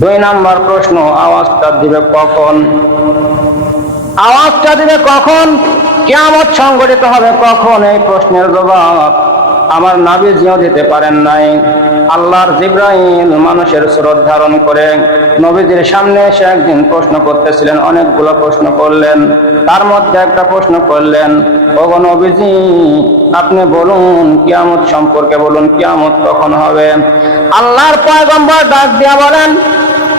দুই নাম্বার প্রশ্ন, আওয়াজটা দিবে কখন? আওয়াজটা দিবে কখন? কেমন সংগঠিত হবে কখন? এই প্রশ্নের জবাব আমার নাবিজিও দিতে পারেন নাই। আল্লাহর জিব্রাইল মানুষের স্রোত ধারণ করে নবীজির সামনে এসে একদিন প্রশ্ন করতেছিলেন, অনেকগুলো প্রশ্ন করলেন। তার মধ্যে একটা প্রশ্ন করলেন, ওগো নবীজি, আপনি বলুন, কিয়ামত সম্পর্কে বলুন, কিয়ামত কখন হবে? আল্লাহর পয়গম্বর ডাক দিয়া বলেন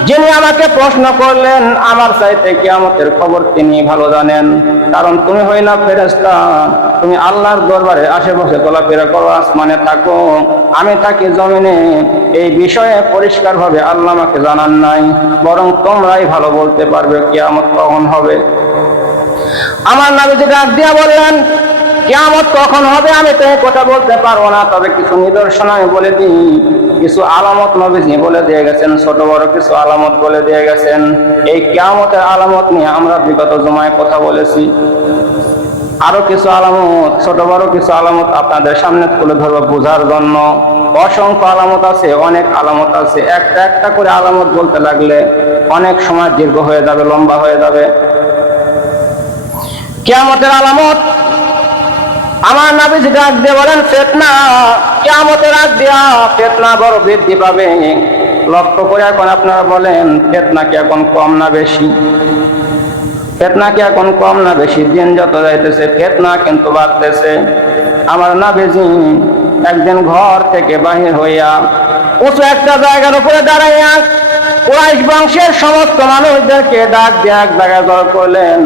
যিনি আমাকে প্রশ্ন করলেন, আমার চাইতে কিয়ামতের খবর তিনি ভালো জানেন। কারণ তুমি হইলা ফেরেস্তা তুমি আল্লাহর দরবারে আশেপাশে চলাফেরা করো, আসমানে থাকো। আমি থাকি জমিনে। এই বিষয়ে পরিষ্কারভাবে আল্লাহ আমাকে জানান নাই। বরং তোমরাই ভালো বলতে পারবে, কিয়ামত কখন হবে। আমার নাবিজি ডাক দিয়া বললেন, কেয়ামত কখন হবে? আমি তো কথা বলতে পারব না। তবে কিছু নিদর্শন আমি বলে দিই। কিছু আলামত নবীজি বলে দিয়ে গেছেন, ছোট বড় কিছু আলামত বলে দিয়ে গেছেন। এই কেয়ামতের আলামত নিয়ে আমরা বিগত জমায় কথা বলেছি। আরও কিছু আলামত, ছোট বড় কিছু আলামত আপনাদের সামনে তুলে ধরবো বোঝার জন্য। অসংখ্য আলামত আছে, অনেক আলামত আছে। একটা একটা করে আলামত বলতে লাগলে অনেক সময় দীর্ঘ হয়ে যাবে, লম্বা হয়ে যাবে। কেয়ামতের আলামত আমার নাবিজ ডাক দিয়ে বলেন, ফেতনা, কেয়ামতের আগ দিয়া ফেতনা বড় বৃদ্ধি পাবে। লক্ষ্য করে এখন আপনারা বলেন, ফেতনা কি এখন কম না বেশি? ফেতনা কি এখন কম না বেশি? দিন যত যাইতেছে, ফেতনা কিন্তু বাড়তেছে। আমার নাবিজি একদিন ঘর থেকে বাহির হইয়া উঁচু একটা জায়গার উপরে দাঁড়াইয়া কুরাইশ বংশের সমস্ত মানুষদেরকে ডাক দিয়ে এক জায়গায় জড় করলেন।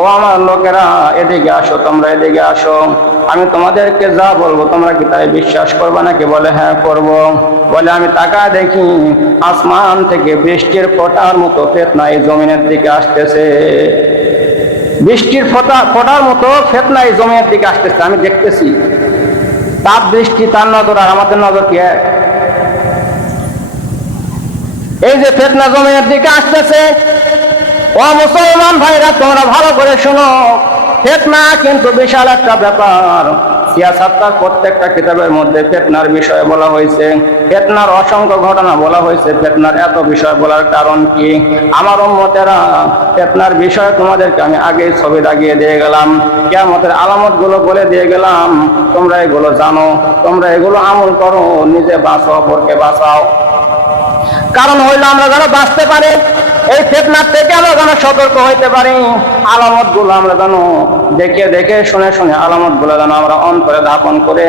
ও আমার লোকেরা, এদিকে আসো, তোমরা এদিকে আসো। আমি তোমাদেরকে যা বলব, তোমরা কি তাই বিশ্বাস করবে নাকি? বলে হ্যাঁ করব। বলে, আমি টাকা দেখি আসমান থেকে বৃষ্টির ফোটার মতো ফেতনা এই জমিনের দিকে আসতেছে। বৃষ্টির ফোটা, ফোটার মতো ফেতনা এই জমিনের দিকে আসতেছে, আমি দেখতেছি। তার দৃষ্টি, তার নজর আর আমাদের নজর কি এক? এই যে ফেতনা জমিনের দিকে আসতেছে ও মুসলমান ভাইরা, তোমরা ভালো করে শোনো। ফেতনা কিন্তু বিশাল একটা ব্যাপার। সিয়াসাত্তার প্রত্যেকটা কিতাবের মধ্যে ফেতনার বিষয়ে বলা হয়েছে। ফেতনার অসংখ্য ঘটনা বলা হয়েছে। ফেতনার এত বিষয় বলার কারণ কি? আমার মতেরা ফেতনার বিষয়ে তোমাদেরকে আমি আগেই ছবি লাগিয়ে দিয়ে গেলাম। কেমতের আলামতগুলো বলে দিয়ে গেলাম, তোমরা এগুলো জানো, তোমরা এগুলো আমল করো, নিজে বাঁচো অপরকে বাঁচাও। কারণ হইল আমরা যেন বাঁচতে পারে এই ফেতনার থেকে আমরা যেন সতর্ক হইতে পারি। আলামতগুলো আমরা যেন দেখে দেখে শুনে শুনে আলামতগুলো যেন আমরা অন্তরে ধাপন করে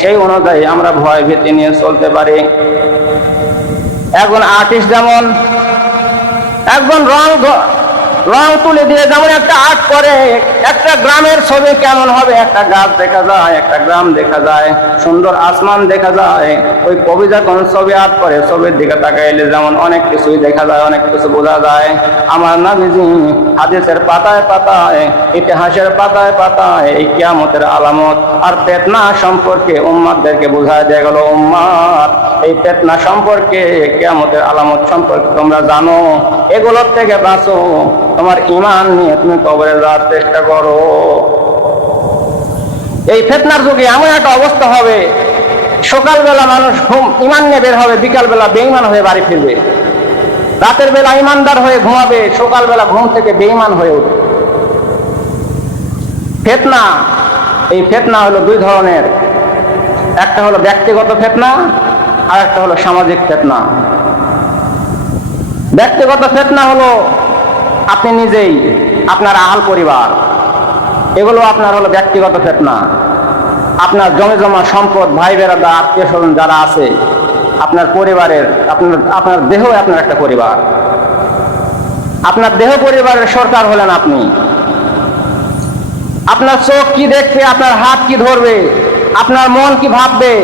সেই অনুযায়ী আমরা ভয় ভীতি নিয়ে চলতে পারি। একজন আর্টিস্ট যেমন, একজন রং রং তুলে দিয়ে যেমন একটা আর্ট করে, একটা গ্রামের ছবি কেমন হবে? একটা গাছ দেখা যায়, একটা গ্রাম দেখা যায়, সুন্দর আসমান দেখা যায়। ওই কবি যখন ছবি আর্ট করে, ছবির দিকে তাকাইলে যেমন অনেক কিছুই দেখা যায়, অনেক কিছু বোঝা যায়। আমার নাবিজি হাদিসের পাতায় পাতায়, ইতিহাসের পাতায় পাতায়, এই কিয়ামতের আলামত আর পেতনা সম্পর্কে উম্মাদদেরকে বোঝায় দিয়ে গেল, উম্মাদ, এই পেতনা সম্পর্কে, কিয়ামতের আলামত সম্পর্কে তোমরা জানো। এগুলোর থেকে বাঁচো। তোমার ইমান নিয়ে তুমি কবরে যাওয়ার চেষ্টা করো। এই ফেতনার যুগে এমন একটা অবস্থা হবে, সকালবেলা মানুষ ঘুম, ইমান নিয়ে বের হবে, বিকালবেলা বেইমান হয়ে বাড়ি ফিরবে। রাতের বেলা ইমানদার হয়ে ঘুমাবে, সকালবেলা ঘুম থেকে বেইমান হয়ে উঠবে। ফেতনা, এই ফেতনা হলো দুই ধরনের। একটা হলো ব্যক্তিগত ফেতনা, আর একটা হলো সামাজিক ফেতনা। ব্যক্তিগত ফেতনা হলো আপনি নিজেই আপনার আহাল পরিবার। এগুলো আপনার হলো ব্যক্তিগত ফেতনা। আপনার জমে জমা সম্পদ ভাই বেড়াদা আত্মীয় স্বজন যারা আছে, আপনার পরিবারের, আপনার আপনার দেহ আপনার একটা পরিবার। আপনার দেহ পরিবারের সরকার হলেন আপনি। আপনার চোখ কি দেখবে আপনার হাত কি ধরবে, আপনার মন কি ভাববে,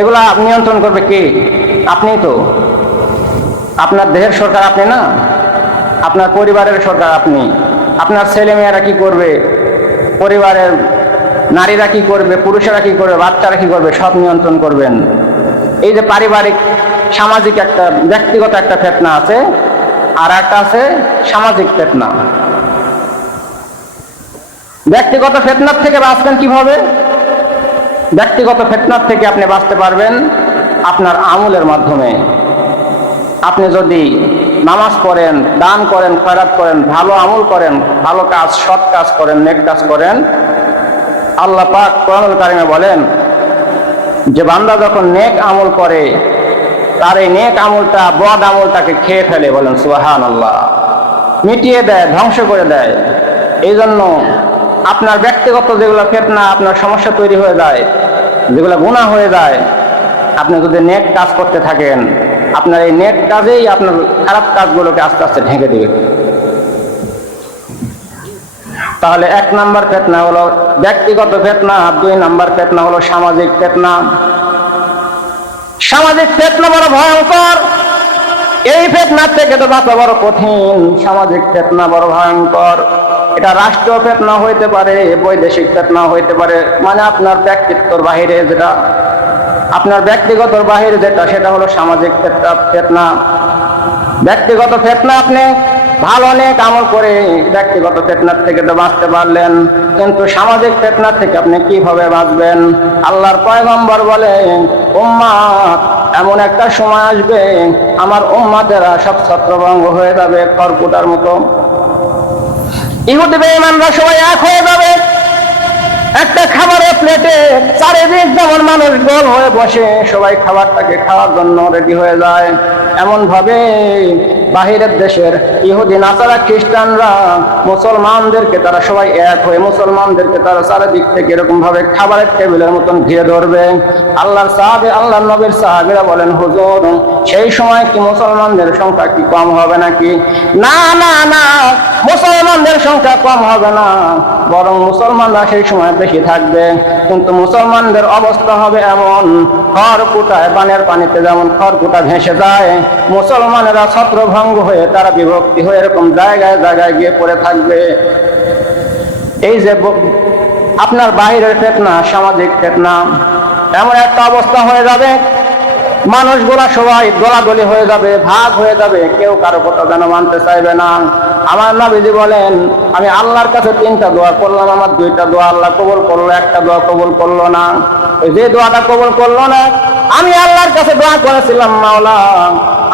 এগুলা নিয়ন্ত্রণ করবে কে? আপনিই তো। আপনার দেহের সরকার আপনি না? আপনার পরিবারের সরকার আপনি। আপনার ছেলে মেয়েরা কি করবে? পরিবারের নারীরা কি করবে? পুরুষেরা কি করবে? বাচ্চারা কি করবে? সব নিয়ন্ত্রণ করবেন। এই যে পারিবারিক, সামাজিক একটা, ব্যক্তিগত একটা ফেতনা আছে, আর একটা আছে সামাজিক ফেতনা। ব্যক্তিগত ফেতনার থেকে বাঁচবেন কীভাবে? ব্যক্তিগত ফেতনার থেকে আপনি বাঁচতে পারবেন আপনার আমলের মাধ্যমে। আপনি যদি নামাজ পড়েন, দান করেন, খয়রাত করেন, ভালো আমল করেন, ভালো কাজ, সৎ কাজ করেন, নেক কাজ করেন। আল্লাহ পাক কোরআনুল কারিমে বলেন, যে বান্দা যখন নেক আমল করে, তার এই নেক আমলটা, বদ আমলটাকে খেয়ে ফেলে বলেন সুবাহান আল্লাহ মিটিয়ে দেয়, ধ্বংস করে দেয়। এই জন্য আপনার ব্যক্তিগত যেগুলো ফেতনা, আপনার সমস্যা তৈরি হয়ে যায়, যেগুলো গুণা হয়ে যায়, আপনি যদি নেক কাজ করতে থাকেন আপনার এই নেক কাজেই আপনার খারাপ কাজগুলোকে আস্তে আস্তে ঢেকে দিবে। তাহলে এক নাম্বার ফেতনা হলো ব্যক্তিগত ফেতনা, দুই নাম্বার ফেতনা হলো সামাজিক ফেতনা। সামাজিক ফেতনা বড় ভয়ঙ্কর। এই ফেতনার থেকে তো বাঁচা বড় কঠিন। সামাজিক ফেতনা বড় ভয়ঙ্কর। এটা রাষ্ট্রীয় ফেতনা হইতে পারে, বৈদেশিক ফেতনা হইতে পারে। মানে আপনার ব্যক্তিত্বর বাহিরে যেটা আপনার ব্যক্তিগত বাহিরে যেটা, সেটা হলো সামাজিক ফেতনা ব্যক্তিগত ফেতনা আপনি ভালো অনেক আমল করে ব্যক্তিগত ফেতনার থেকে তো বাঁচতে পারলেন, কিন্তু সামাজিক ফেতনার থেকে আপনি কীভাবে বাঁচবেন? আল্লাহর পয়গম্বর বলে উম্মা এমন একটা সময় আসবে, আমার উম্মাতেরা সব ছত্রভঙ্গ হয়ে যাবে, খড়কুটার মতো। ইহুদি বেঈমানরা সবাই এক হয়ে যাবে। একটা খাবারের প্লেটে চারিদিক যেমন মানুষ গোল হয়ে বসে, সবাই খাবারটাকে খাওয়ার জন্য রেডি হয়ে যায়। এমন ভাবে বাহিরের দেশের ইহুদি, নাসারা খ্রিস্টানরা, মুসলমানদেরকে তারা সবাই এক হয়ে মুসলমানদেরকে তারা চারিদিক থেকে এরকম ভাবে খাবারের টেবিলের মতন ঘিরে ধরবে। আল্লাহর সাহাবে আল্লাহ নবীর সাহাবিরা বলেন, হুজুর, সেই সময় কি মুসলমানদের সংখ্যা কি কম হবে নাকি? না না না মুসলমানদের সংখ্যা কম হবে না, বরং মুসলমানরা সেই সময় বেশি থাকবে। কিন্তু মুসলমানদের অবস্থা হবে এমন, খড়কুটায়, বানের পানিতে যেমন খড়কুটা ভেসে যায়, মুসলমানেরা ছত্রভঙ্গ হয়ে তারা বিভক্তি হয়ে এরকম জায়গায় জায়গায় গিয়ে পড়ে থাকবে। এই যে আপনার বাইরের ফেতনা, সামাজিক ফেতনা, এমন একটা অবস্থা হয়ে যাবে, মানুষগুলা সবাই দোলাদলি হয়ে যাবে, ভাগ হয়ে যাবে, কেউ কারও কথা যেন মানতে চাইবে না। আমার নবীজি বলেন, আমি আল্লাহর কাছে তিনটা দোয়া করলাম, আমার দুইটা দোয়া আল্লাহ কবল করল, একটা দোয়া কবুল করল না। যে দোয়াটা কবল করল না, আমি আল্লাহর কাছে দোয়া করেছিলাম, মাওলা,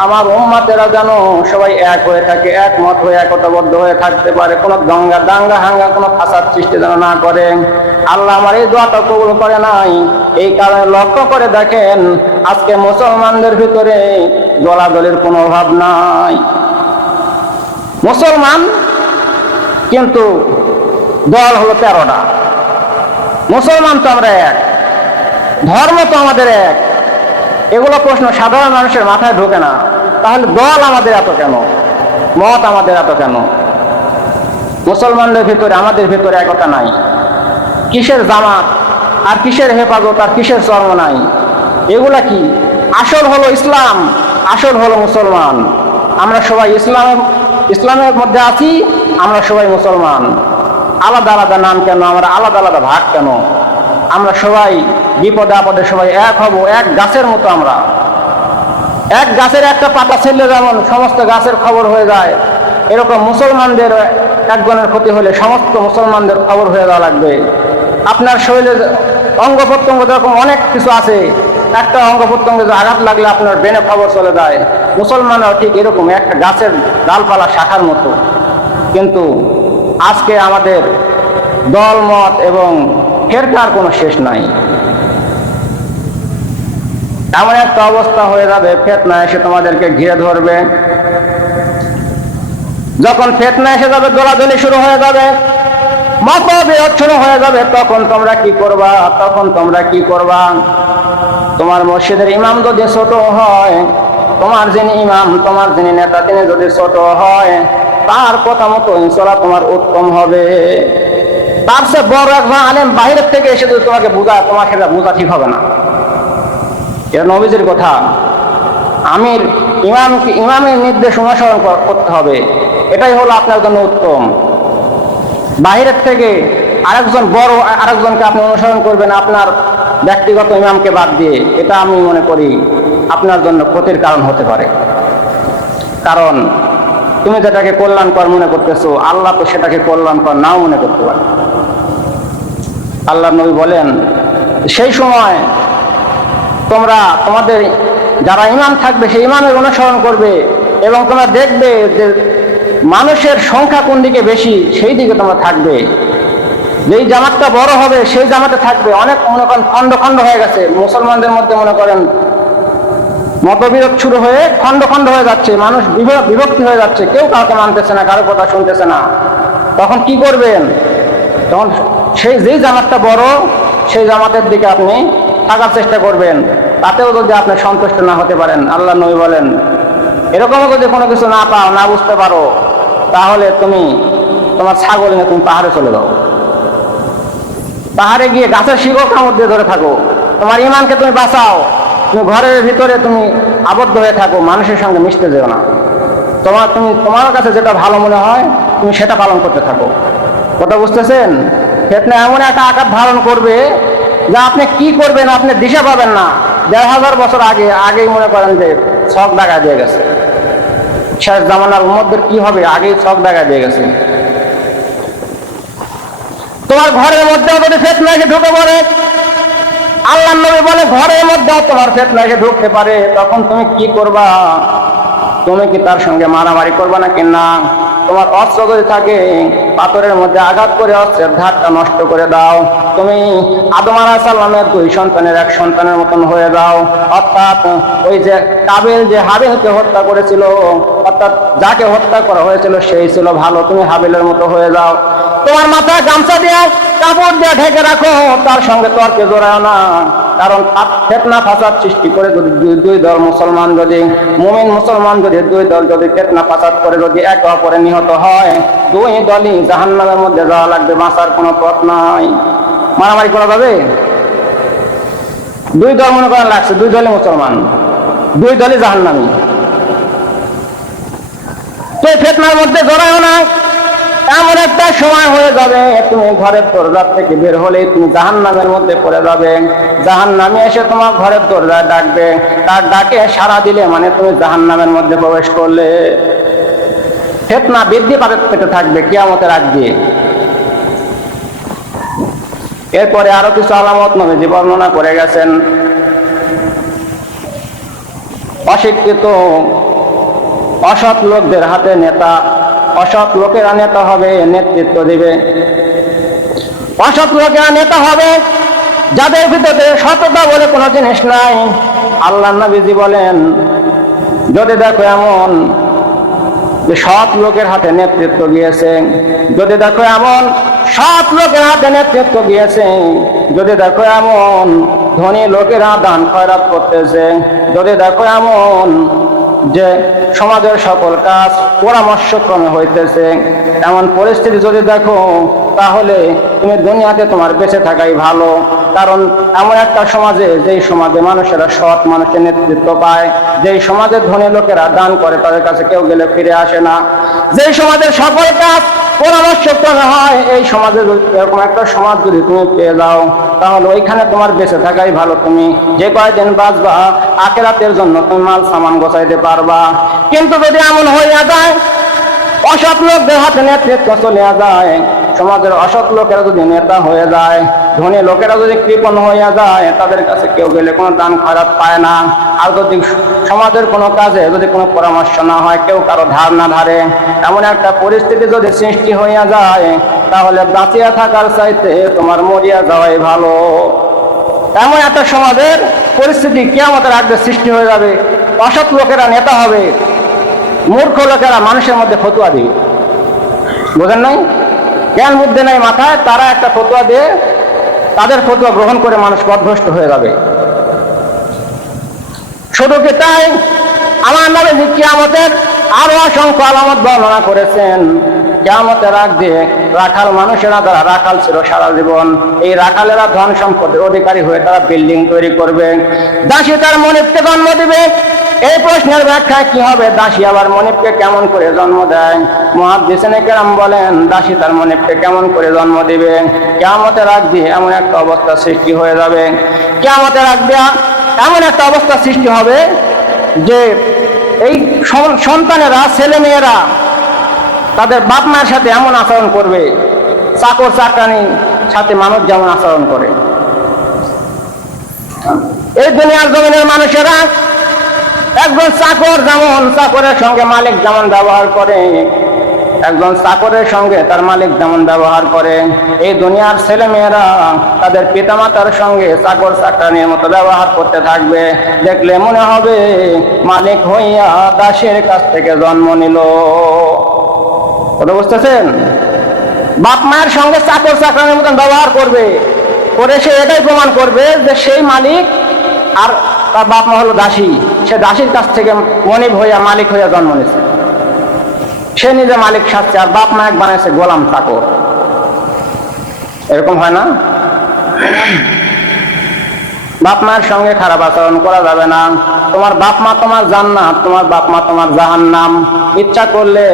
আমার উম্মাতেরা যেন সবাই এক হয়ে থাকে, একমত হয়ে, একতাবদ্ধ হয়ে থাকতে পারে, কোনো দঙ্গা দাঙ্গা হাঙ্গা, কোনো ফাসাদ সৃষ্টি যেন না করে। আল্লাহ আমার এই দোয়াটা কবুল করে নাই। এই কারণে লক্ষ্য করে দেখেন, আজকে মুসলমানদের ভিতরে দলাদলের কোনো অভাব নাই। মুসলমান, কিন্তু দল হলো তেরোটা। মুসলমান তো আমরা এক, ধর্ম তো আমাদের এক। এগুলো প্রশ্ন সাধারণ মানুষের মাথায় ঢোকে না। তাহলে দল আমাদের এত কেন? মত আমাদের এত কেন? মুসলমানদের ভিতরে, আমাদের ভিতরে একতা নাই। কিসের জামাত আর কিসের হেফাজত আর কিসের চর্ম নাই? এগুলা কি? আসল হলো ইসলাম, আসল হলো মুসলমান। আমরা সবাই ইসলাম ইসলামের মধ্যে আছি, আমরা সবাই মুসলমান। আলাদা আলাদা নাম কেন, আমরা আলাদা আলাদা ভাগ কেন? আমরা সবাই বিপদে আপদে সবাই এক হব, এক গাছের মতো আমরা। এক গাছের একটা পাতা ছেলে যেমন সমস্ত গাছের খবর হয়ে যায়, এরকম মুসলমানদের একজনের ক্ষতি হলে সমস্ত মুসলমানদের খবর হয়ে যাওয়া লাগবে। আপনার শরীরে অঙ্গ প্রত্যঙ্গ যেরকম অনেক কিছু আছে, একটা অঙ্গ প্রত্যঙ্গে আঘাত লাগলে আপনার বেনে খবর চলে যায়। মুসলমানরাও ঠিক এরকম একটা গাছের ডালপালা শাখার মতো। কিন্তু আজকে আমাদের দল, মত এবং ফেরকার কোনো শেষ নাই। এমন একটা অবস্থা হয়ে যাবে, ফেতনা এসে তোমাদেরকে ঘিরে ধরবে। যখন ফেতনা এসে যাবে, দোলাদলি শুরু হয়ে যাবে মত বিরোধ শুরু হয়ে যাবে, তখন তোমরা কি করবা? তখন তোমরা কি করবা? তোমার মসজিদের ইমাম যদি ছোট হয় তোমার যিনি ইমাম, তোমার যিনি নেতা, তিনি যদি ছোট হয়, তার কথা মতো চলা তোমার উত্তম হবে। তার সে বড় একজন আলেম বাইরের থেকে এসে যদি তোমাকে বোঝা তোমার সেটা বোঝা ঠিক হবে না। এটা নবীজির কথা। আমির, ইমামকে, ইমামের নির্দেশ অনুসরণ কর- করতে হবে। এটাই হলো আপনার জন্য উত্তম। বাহিরের থেকে আরেকজন বড়, আরেকজনকে আপনি অনুসরণ করবেন আপনার ব্যক্তিগত ইমামকে বাদ দিয়ে, এটা আমি মনে করি। আপনার জন্য ক্ষতির কারণ হতে পারে। কারণ তুমি যেটাকে কল্যাণকর মনে করতেছো, আল্লাহ তো সেটাকে কল্যাণকর নাও মনে করতে পারে। আল্লাহ নবী বলেন, সেই সময় তোমরা, তোমাদের যারা ইমাম থাকবে, সেই ইমামের অনুসরণ করবে এবং তোমরা দেখবে যে মানুষের সংখ্যা কোন দিকে বেশি, সেই দিকে তোমরা থাকবে। যেই জামাতটা বড় হবে, সেই জামাতে থাকবে। অনেক মনে করেন খণ্ড খণ্ড হয়ে গেছে। মুসলমানদের মধ্যে মনে করেন মতবিরোধ শুরু হয়ে খণ্ড খণ্ড হয়ে যাচ্ছে। মানুষ বিভ- বিভক্তি হয়ে যাচ্ছে। কেউ কাউকে মানতেছে না, কারও কথা শুনতেছে না। তখন কি করবেন? তখন সেই যেই জামাতটা বড়, সেই জামাতের দিকে আপনি থাকার চেষ্টা করবেন। তাতেও যদি আপনি সন্তুষ্ট না হতে পারেন, আল্লাহ নবী বলেন, এরকমও যদি কোনো কিছু না পাও, না বুঝতে পারো, তাহলে তুমি তোমার ছাগল নিয়ে তুমি পাহাড়ে চলে যাও। পাহাড়ে গিয়ে গাছের শিকড় কামড় দিয়ে ধরে থাকো। তোমার ইমানকে তুমি বাঁচাও। তুমি ঘরের ভিতরে তুমি আবদ্ধ হয়ে থাকো, মানুষের সঙ্গে মিশতে যেও না। তোমার তুমি, তোমার কাছে যেটা ভালো মনে হয়, তুমি সেটা পালন করতে থাকো। কথা বুঝতেছেন? ফেতনা এমন একটা আকার ধারণ করবে যা আপনি কি করবেন, আপনি দিশা পাবেন না। দেড় হাজার বছর আগে, আগেই মনে করেন যে ছক দেখা দিয়ে গেছে। শেষ জামানার উম্মতদের কি হবে? আগেই ছক দেখা দিয়ে গেছে। তোমার ঘরের মধ্যেও যদি ফেতনা এসে ঢুকে পড়ে আল্লাহ নবী বলে, ঘরের মধ্যে তোমার ফেতনা এসে ঢুকতে পারে। তখন তুমি কি করবা? তুমি কি তার সঙ্গে মারামারি করবা নাকি না? তোমার অস্ত্র যদি থাকে পাথরের মধ্যে আঘাত করে অস্ত্রের ধারটা নষ্ট করে দাও। তুমি আদম আলাহ সাল্লামের দুই সন্তানের এক সন্তানের মতন হয়ে যাও। অর্থাৎ ওই যে কাবিল যে হাবিলকে হত্যা করেছিল, অর্থাৎ যাকে হত্যা করা হয়েছিল, সেই ছিল ভালো। তুমি হাবিলের মতো হয়ে যাও। তোমার মাথায় গামছা দিয়ে কাপড় দিয়ে ঢেকে রাখো, তার সঙ্গে তর্কে জোড়ায় না। কারণ ফেতনা ফাসাদ সৃষ্টি করে যদি দুই- দল মুসলমান যদি, মুমিন মুসলমান যদি দুই দল যদি ফেতনা ফাসাদ করে যদি একে অপরে নিহত হয়, দুই দলই জাহান্নামের মধ্যে যাওয়া লাগবে, বাঁচার কোনো পথ নাই। মারামারি করা যাবে? দুই দল মনে করেন লাগছে, দুই দলই মুসলমান, দুই দলই জাহান্নামী। তো ফেতনার মধ্যে জড়াও না। এমন একটা সময় হয়ে যাবে, তুমি ঘরের দরজার থেকে বের হলে তুমি জাহান নামের মধ্যে পড়ে যাবে। জাহান নামে এসে তোমার ঘরের দরজায় ডাকবে। তার ডাকে সারা দিলে মানে তুমি জাহান নামের মধ্যে প্রবেশ করলে। ফেতনা বৃদ্ধি পাবে পেতে থাকবে কিয়ামতের আগ এরপরে আরও কিছু আলামত নবীজি বর্ণনা করে গেছেন। অশিক্ষিত, অসৎ লোকদের হাতে নেতা অসৎ লোকেরা নেতা হবে নেতৃত্ব দিবে। অসৎ লোকেরা নেতা হবে, যাদের ভিতরে সততা বলে কোনো জিনিস নাই। আল্লাহ নবীজি বলেন, যদি দেখো এমন যে সৎ লোকের হাতে নেতৃত্ব গিয়েছে যদি দেখো এমন সৎ লোকের হাতে নেতৃত্ব গিয়েছে যদি দেখো এমন ধনী লোকেরা দান খয়রাত করতেছে, যদি দেখো এমন যে সমাজের সকল কাজ পরামর্শক্রমে হইতেছে, এমন পরিস্থিতি যদি দেখো, তাহলে তুমি দুনিয়াতে তোমার বেঁচে থাকাই ভালো। কারণ এমন একটা সমাজে যেই সমাজে মানুষেরা সৎ মানুষের নেতৃত্ব পায়, যেই সমাজের ধনী লোকেরা দান করে তাদের কাছে কেউ গেলে ফিরে আসে না। যেই সমাজের সকল কাজ পরামর্শক্রমে হয়, এই সমাজে এরকম একটা সমাজ যদি তুমি পেয়ে যাও, তাহলে ওইখানে তোমার বেঁচে থাকাই ভালো। তুমি যে কয়দিন বাঁচবা আকেরাতের জন্য তুমি মাল সামান গোছাইতে পারবা। কিন্তু যদি এমন হইয়া যায়, অসৎ লোক দেহাতে নেতৃত্ব চলে যায়, সমাজের অসৎ লোকেরা যদি নেতা হয়ে যায় ধনী লোকেরা যদি কৃপণ হইয়া যায়, তাদের কাছে কেউ গেলে কোনো দান খারাপ পায় না। আর যদি সমাজের কোনো কাজে যদি কোনো পরামর্শ না হয়, কেউ কারও ধার না ধারে, এমন একটা পরিস্থিতি যদি সৃষ্টি হইয়া যায়, তাহলে বাঁচিয়া থাকার চাইতে তোমার মরিয়া যাওয়াই ভালো। এমন একটা সমাজের পরিস্থিতি কেয়ামতের আগে সৃষ্টি হয়ে যাবে। অসৎ লোকেরা নেতা হবে, মূর্খ লোকেরা মানুষের মধ্যে ফতুয়া দিবে বোঝেন নাই? জ্ঞান বুদ্ধি নাই মাথায়, তারা একটা ফতুয়া দিয়ে তাদের ফতুয়া গ্রহণ করে মানুষ পথভ্রষ্ট হয়ে যাবে। শুধু কি তাই? আমার নামে যে কিয়ামতের আরও অসংখ্য আলামত বর্ণনা করেছেন, কিয়ামতের আগ দিয়ে রাখাল মানুষেরা তারা রাখাল ছিল সারা জীবন, এই রাখালেরা ধন সম্পদের অধিকারী হয়ে তারা বিল্ডিং তৈরি করবে। দাসী তার মনিবকে জন্ম দিবে এই প্রশ্নের ব্যাখ্যা কি হবে? দাসী আবার মনিবকে কেমন করে জন্ম দেয়? মহাদিসেনে কেরাম বলেন, দাসী তার মনিবকে কেমন করে জন্ম দিবে? কেমতের আগ দিয়ে এমন একটা অবস্থা সৃষ্টি হয়ে যাবে। কেমতের আগ এমন একটা অবস্থা সৃষ্টি হবে যে এই সন্তানেরা ছেলে মেয়েরা তাদের বাপ মায়ের সাথে এমন আচরণ করবে, চাকর চাকরানির সাথে মানুষ যেমন আচরণ করে। এই দুনিয়ার জমিনের মানুষেরা একজন চাকর যেমন, চাকরের সঙ্গে মালিক যেমন ব্যবহার করে, একজন চাকরের সঙ্গে তার মালিক যেমন ব্যবহার করে। এই দুনিয়ার ছেলে মেয়েরা তাদের পিতামাতার সঙ্গে চাকর চাকরানির মতো ব্যবহার করতে থাকবে। দেখলে মনে হবে মালিক হইয়া দাসের কাছ থেকে জন্ম নিল। ওটা বুঝতেছেন? বাপ মায়ের সঙ্গে চাকর চাকরানির মতন ব্যবহার করবে। করে সে এটাই প্রমাণ করবে যে সেই মালিক আর তার বাপ মা হলো দাসী। সে দাসীর কাছ থেকে মনিব হইয়া মালিক হইয়া জন্ম নিয়েছে সে নিজে মালিক সাজছে আর বাপ মা এক বানাইছে গোলাম চাকর এরকম হয় না? বাপ মায়ের সঙ্গে খারাপ আচরণ করা যাবে না। তোমার বাপ মা তোমার জান্নাত, তোমার বাপ মা তোমার জাহান্নাম। ইচ্ছা করলে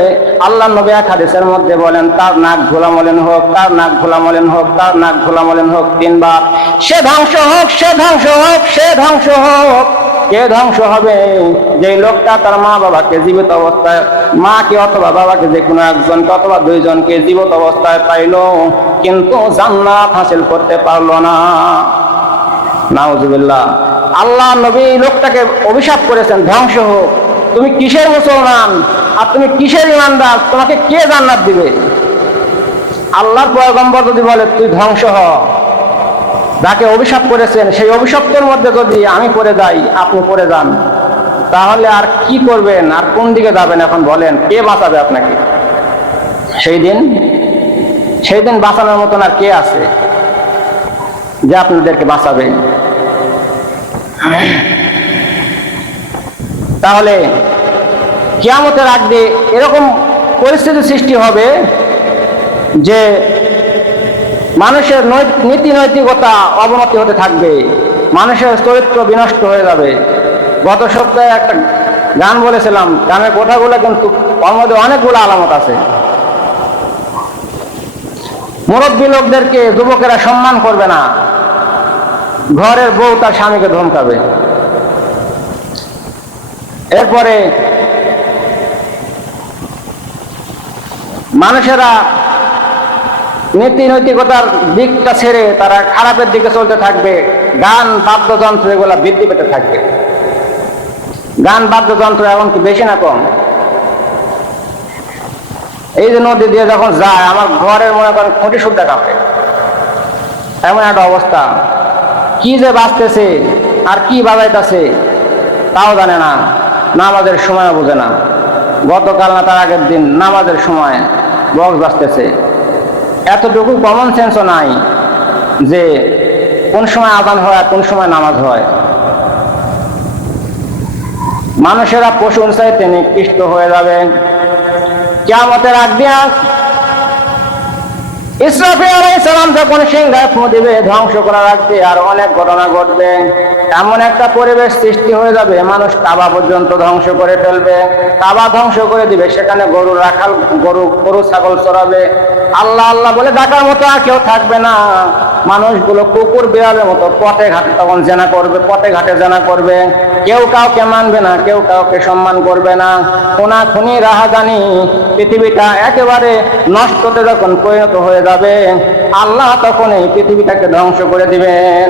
আল্লাহ নবী হাদিসের মধ্যে বলেন, তার নাক ঘোলামলেন হোক, তার নাক ঘোলামলেন হোক, তার নাক ঘোলামলেন হোক তিনবার। সে ধ্বংস হোক, সে ধ্বংস হোক, সে ধ্বংস হোক। কে ধ্বংস হবে? যে লোকটা তার মা বাবাকে জীবিত অবস্থায়, মাকে অথবা বাবাকে যে কোনো একজনকে অথবা দুইজনকে জীবিত অবস্থায় পাইলো, কিন্তু জান্নাত হাসিল করতে পারল না। নাউজুবিল্লাহ। আল্লাহ নবী লোকটাকে অভিশাপ করেছেন, ধ্বংস হোক। তুমি কিসের মুসলমান? আর তুমি কিসের ইমানদার? তোমাকে কে জান্নাত দিবে? আল্লাহর পয়গম্বর যদি বলে, তুই ধ্বংস হ। যাকে অভিশাপ করেছেন, সেই অভিশপ্তের মধ্যে যদি আমি পড়ে যাই, আপনি পড়ে যান। তাহলে আর কি করবেন? আর কোন দিকে যাবেন এখন বলেন? কে বাঁচাবে আপনাকে? সেই দিন সেই দিন বাঁচানোর মতন আর কে আছে যে আপনাদেরকে বাঁচাবে? তাহলে কেয়ামতের আগে এরকম পরিস্থিতি সৃষ্টি হবে যে মানুষের নীতি নৈতিকতা অবনতি হতে থাকবে। মানুষের চরিত্র বিনষ্ট হয়ে যাবে। গত সপ্তাহে একটা গান বলেছিলাম, গানের কথাগুলো কিন্তু ওর অনেকগুলো আলামত আছে। মুরব্বী লোকদেরকে যুবকেরা সম্মান করবে না। ঘরের বউ তার স্বামীকে ধমকাবে। এরপরে মানুষেরা নীতি নৈতিকতার দিকটা ছেড়ে তারা খারাপের দিকে চলতে থাকবে। গান, বাদ্যযন্ত্র এগুলা বৃদ্ধি পেতে থাকবে। গান, বাদ্যযন্ত্র এমনকি বেশি না কম? এই যে নদী দিয়ে যখন যায়, আমার ঘরের মনে করেন খুঁটি শুদ্ধ কাঁপে। এমন একটা অবস্থা। কি যে বাঁচতেছে, আর কি বাজাইতেছে, তাও জানে না। নামাজের সময় বোঝে না। গতকাল না তার আগের দিন নামাজের সময় বক্স বাঁচতেছে এতটুকু কমন সেন্সও নাই যে কোন সময় আদান হয় আর কোন সময় নামাজ হয়। মানুষেরা পশু অনুসারে তিনি কৃষ্ট হয়ে যাবে। কেমতের আগ দিয়া ইসরাফি আলাইসালাম যখন সিংহায় ফু দিবে, ধ্বংস করা আগে আর অনেক ঘটনা ঘটবে। এমন একটা পরিবেশ সৃষ্টি হয়ে যাবে, মানুষ কাবা পর্যন্ত ধ্বংস করে ফেলবে। কাবা ধ্বংস করে দিবে, সেখানে গরু, রাখাল, গরু গরু, ছাগল চড়াবে। আল্লাহ আল্লাহ বলে ডাকার মতো আর কেউ থাকবে না। মানুষগুলো কুকুর বিড়ালের মতো পথে ঘাটে তখন জেনা করবে, পথে ঘাটে জেনা করবে। কেউ কাউকে মানবে না, কেউ কাউকে সম্মান করবে না। খুনা খুনি রাহাজানি পৃথিবীটা একেবারে নষ্টতে যখন পরিণত হয়ে যাবে, আল্লাহ তখন এই পৃথিবীটাকে ধ্বংস করে দিবেন।